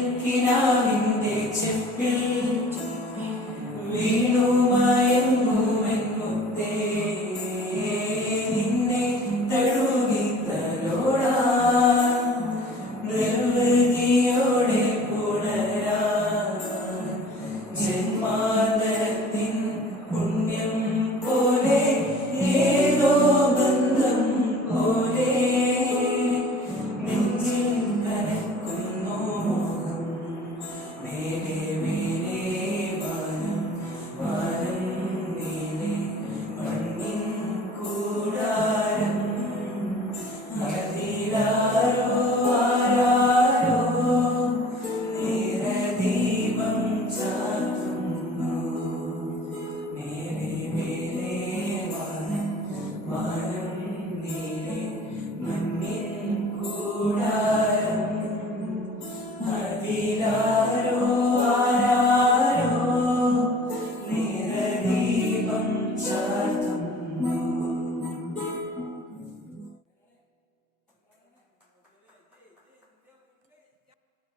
വേനൽക്കിനാവിന്റെ ചെപ്പിൽ വീണുമയങ്ങുമെൻ മുത്തേ, നിന്നെ തഴുകി തലോടാൻ നിർവൃതിയോടെ പുണരാൻ ജന്മാന്തരത്തിൻ പുണ്യം പോലെ ഏതോ ബന്ധം പോലെ നെഞ്ചിൽ കനക്കുന്നു മേലെ മേലെ വാനം വാനം നീലെ മണ്ണിൻ കൂടാരം അതിലാരോ ആരാരോ നിറദീപം ചാർത്തുന്നു മേലെ മേലെ വാനം വാനം നീലെ മണ്ണിൻ കൂടാരം അതിലാ